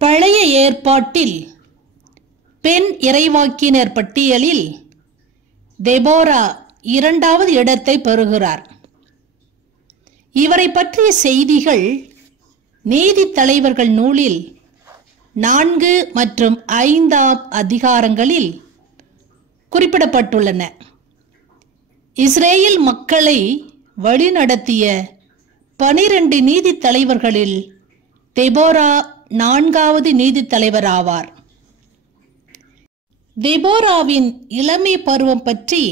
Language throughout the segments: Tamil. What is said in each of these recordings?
பழைய ஏற்பாட்டில் பெண் இறைவாக்கினர் பட்டியலில் தெபோரா இரண்டாவது இடத்தை பெறுகிறார். இவரை பற்றிய செய்திகள் நீதித்தலைவர்கள் நூலில் 4 மற்றும் 5 அதிகாரங்களில் குறிப்பிடப்பட்டுள்ளன. இஸ்ரேல் மக்களை வழிநடத்திய 12 நீதித்தலைவர்களில் தெபோரா 4வது நீதித்தலைவர் ஆவார். தெபோராவின் இளமை பருவம் பற்றி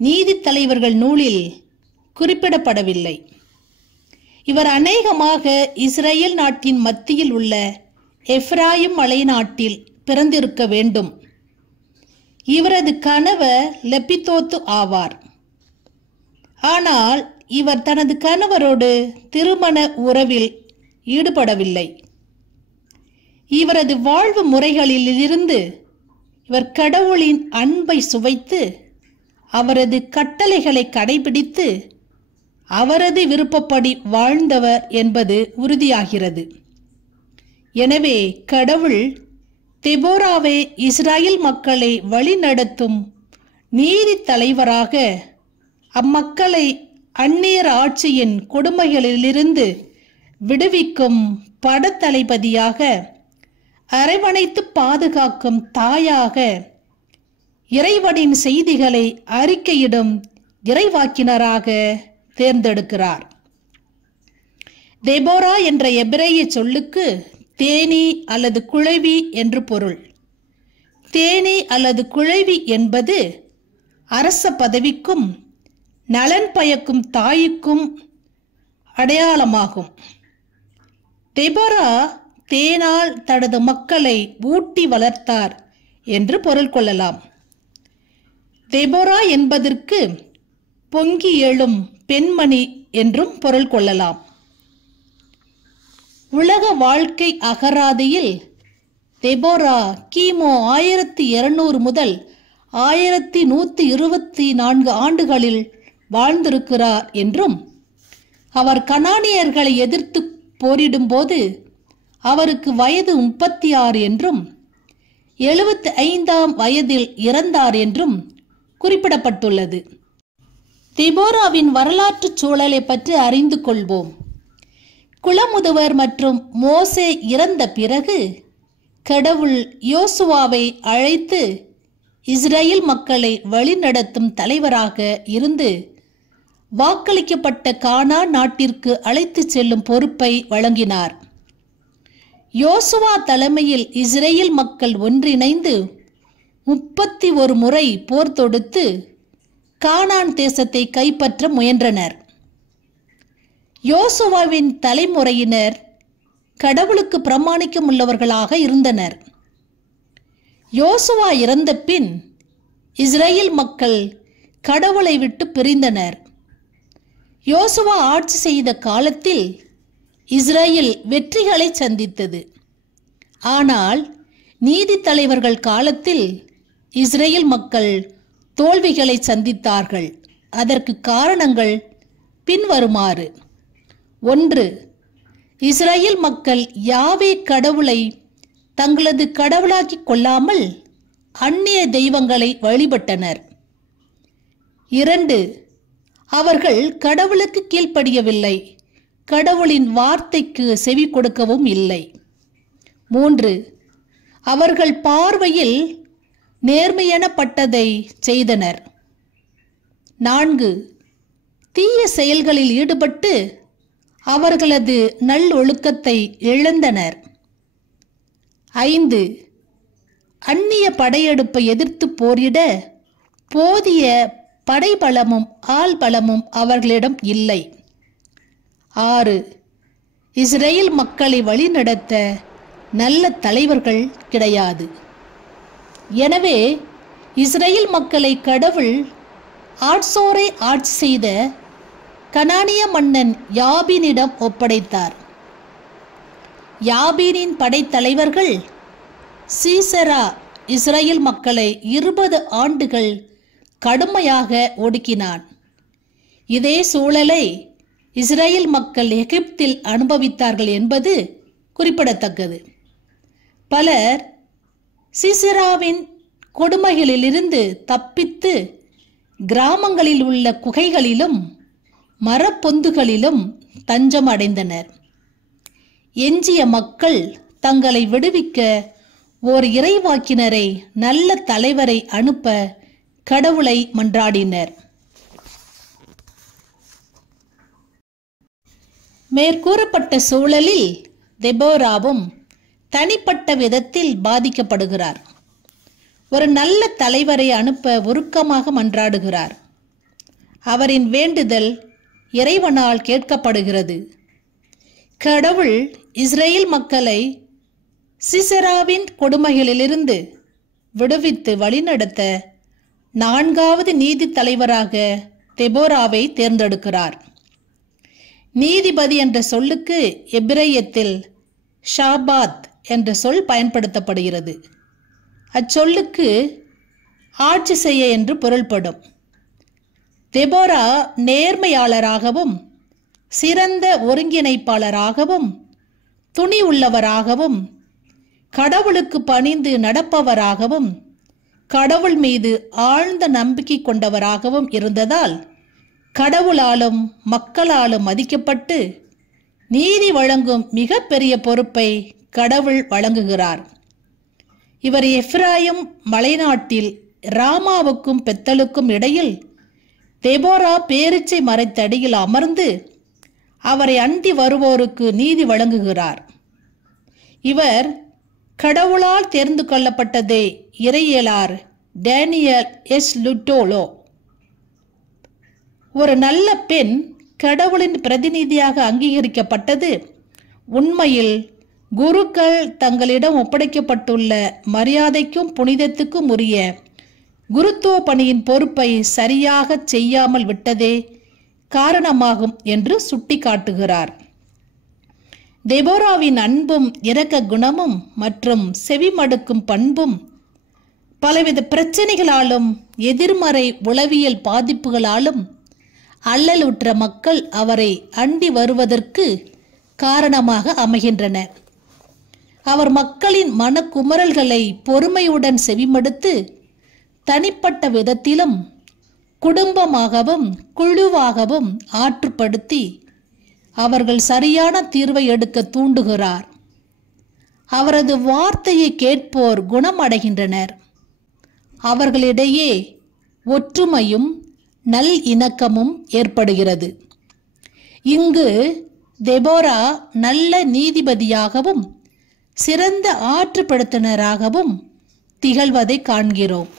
நீதித்தலைவர்கள் நூலில் குறிப்பிடப்படவில்லை. இவர் அநேகமாக இஸ்ரேல் நாட்டின் மத்தியில் உள்ள எப்ராயிம் மலைநாட்டில் பிறந்திருக்க வேண்டும். இவரது கணவர் லெபிதோத்து ஆவார். ஆனால் இவர் தனது கணவரோடு திருமண உறவில் ஈடுபடவில்லை. இவரது வாழ்வு முறைகளிலிருந்து இவர் கடவுளின் அன்பை சுவைத்து அவரது கட்டளைகளை கடைபிடித்து அவரது விருப்பப்படி வாழ்ந்தவர் என்பது உறுதியாகிறது. எனவே கடவுள் தெபோராவை இஸ்ரேல் மக்களை வழிநடத்தும் நீதி தலைவராக, அம்மக்களை அந்நியர் ஆட்சியின் கொடுமைகளிலிருந்து விடுவிக்கும் படத்தளபதியாக, அரவணைத்து பாதுகாக்கும் தாயாக, இறைவனின் செய்திகளை அறிக்கையிடும் இறைவாக்கினராக தேர்ந்தெடுக்கிறார். தெபோரா என்ற எபிரேய சொல்லுக்கு தேனி அல்லது குழவி என்று பொருள். தேனி அல்லது குழவி என்பது அரச பதவிக்கும் நலன் பயக்கும் தாய்க்கும் அடையாளமாகும். தெபோரா தேனால் தனது மக்களை ஊட்டி வளர்த்தார் என்று பொருள் கொள்ளலாம். தெபோரா என்பதற்கு பொங்கி எழும் பெண்மணி என்றும் பொருள் கொள்ளலாம். உலக வாழ்க்கை அகராதியில் தெபோரா கிமு 1200 முதல் 1124 ஆண்டுகளில் வாழ்ந்திருக்கிறார் என்றும், அவர் கனானியர்களை எதிர்த்து போரிடும்போது அவருக்கு வயது 36 என்றும் 75ஆம் வயதில் இறந்தார் என்றும் குறிப்பிடப்பட்டுள்ளது. தெபோராவின் வரலாற்று சூழலை பற்றி அறிந்து கொள்வோம். குலமுதுவர் மற்றும் மோசே இறந்த பிறகு கடவுள் யோசுவாவை அழைத்து இஸ்ரேல் மக்களை வழிநடத்தும் தலைவராக இருந்து வாக்களிக்கப்பட்ட கானான் நாட்டிற்கு அழைத்து செல்லும் பொறுப்பை வழங்கினார். யோசுவா தலைமையில் இஸ்ரேல் மக்கள் ஒன்றிணைந்து 31 முறை போர் தொடுத்து கானான் தேசத்தை கைப்பற்ற முயன்றனர். யோசுவாவின் தலைமுறையினர் கடவுளுக்கு பிரமாணிக்கம் உள்ளவர்களாக இருந்தனர். யோசுவா இறந்த பின் இஸ்ரேல் மக்கள் கடவுளை விட்டு பிரிந்தனர். யோசுவா ஆட்சி செய்த காலத்தில் இஸ்ரேல் வெற்றிகளை சந்தித்தது. ஆனால் நீதித்தலைவர்கள் காலத்தில் இஸ்ரேல் மக்கள் தோல்விகளை சந்தித்தார்கள். அதற்கு காரணங்கள் பின்வருமாறு: 1. இஸ்ரேல் மக்கள் யாவே கடவுளை தங்களது கடவுளாக்கி கொள்ளாமல் அந்நிய தெய்வங்களை வழிபட்டனர். 2. அவர்கள் கடவுளுக்கு கீழ்ப்படியவில்லை, கடவுளின் வார்த்தைக்கு செவி கொடுக்கவும் இல்லை. 3. அவர்கள் பார்வையில் நேர்மையானப்பட்டதை செய்தனர். 4. தீய செயல்களில் ஈடுபட்டு அவர்களது நல்லொழுக்கத்தை இழந்தனர். 5. அந்நிய படையெடுப்பை எதிர்த்து போரிட போதிய படைபலமும் ஆள்பலமும் அவர்களிடம் இல்லை. 6. இஸ்ரேல் மக்களை வழிநடத்த நல்ல தலைவர்கள் கிடையாது. எனவே இஸ்ரேல் மக்களை கடவுள் ஆட்சோரை ஆட்சி செய்த கனானிய மன்னன் யாபீனிடம் ஒப்படைத்தார். யாபீனின் படைத்தலைவர்கள் சீசரா இஸ்ரேல் மக்களை 20 ஆண்டுகள் கடுமையாக ஒடுக்கினான். இதே சூழலை இஸ்ரேல் மக்கள் எகிப்தில் அனுபவித்தார்கள் என்பது குறிப்பிடத்தக்கது. பலர் சீசராவின் கொடுமைகளிலிருந்து தப்பித்து கிராமங்களில் உள்ள குகைகளிலும் மரப்பொந்துகளிலும் தஞ்சம் அடைந்தனர். எஞ்சிய மக்கள் தங்களை விடுவிக்க ஓர் இறைவாக்கினரை, நல்ல தலைவரை அனுப்ப கடவுளை மன்றாடினர். மேற்கூறப்பட்ட சூழலில் தெபோராவும் தனிப்பட்ட விதத்தில் பாதிக்கப்படுகிறார். ஒரு நல்ல தலைவரை அனுப்ப உருக்கமாக மன்றாடுகிறார். அவரின் வேண்டுதல் இறைவனால் கேட்கப்படுகிறது. கடவுள் இஸ்ரேல் மக்களை சிசராவின் கொடுமைகளிலிருந்து விடுவித்து வழிநடத்த 4வது நீதி தலைவராக தெபோராவை தேர்ந்தெடுக்கிறார். நீதிபதி என்ற சொல்லுக்கு எபிரேயத்தில் ஷாபாத் என்ற சொல் பயன்படுத்தப்படுகிறது. அச்சொல்லுக்கு ஆட்சி செய்ய என்று பொருள்படும். தெபோரா நேர்மையாளராகவும் சிறந்த ஒருங்கிணைப்பாளராகவும் துணி உள்ளவராகவும் கடவுளுக்கு பணிந்து நடப்பவராகவும் கடவுள் மீது ஆழ்ந்த நம்பிக்கை கொண்டவராகவும் இருந்ததால் கடவுளாலும் மக்களாலும் மதிக்கப்பட்டு நீதி வழங்கும் மிக பெரிய பொறுப்பை கடவுள் வழங்குகிறார். இவர் எப்ராயிம் மலைநாட்டில் ராமாவுக்கும் பெத்தலுக்கும் இடையில் தெபோரா பேரிச்சை மரத்தடியில் அமர்ந்து அவரை அண்டி வருவோருக்கு நீதி வழங்குகிறார். இவர் கடவுளால் தேர்ந்து கொள்ளப்பட்டதே இறையியலார் டேனியல் எஸ் லுட்டோலோ. ஒரு நல்ல பெண் கடவுளின் பிரதிநிதியாக அங்கீகரிக்கப்பட்டது உண்மையில் குருக்கள் தங்களிடம் ஒப்படைக்கப்பட்டுள்ள மரியாதைக்கும் புனிதத்துக்கும் உரிய குருத்துவ பணியின் பொறுப்பை சரியாக செய்யாமல் விட்டதே காரணமாகும் என்று சுட்டிக்காட்டுகிறார். தெபோராவின் அன்பும் இரக்க குணமும் மற்றும் செவிமடுக்கும் பண்பும் பலவித பிரச்சனைகளாலும் எதிர்மறை உளவியல் பாதிப்புகளாலும் அல்லலுற்ற மக்கள் அவரை அண்டி வருவதற்கு காரணமாக அமைகின்றன. அவர் மக்களின் மனக்குமரல்களை பொறுமையுடன் செவிமடுத்து தனிப்பட்ட விதத்திலும் குடும்பமாகவும் குழுவாகவும் ஆற்றுப்படுத்தி அவர்கள் சரியான தீர்வை எடுக்க தூண்டுகிறார். அவரது வார்த்தையை கேட்போர் குணமடைகின்றனர். அவர்களிடையே ஒற்றுமையும் நல் இணக்கமும் ஏற்படுகிறது. இங்கு தெபோரா நல்ல நீதிபதியாகவும் சிறந்த ஆற்றுப்படுத்தினராகவும் திகழ்வதை காண்கிறோம்.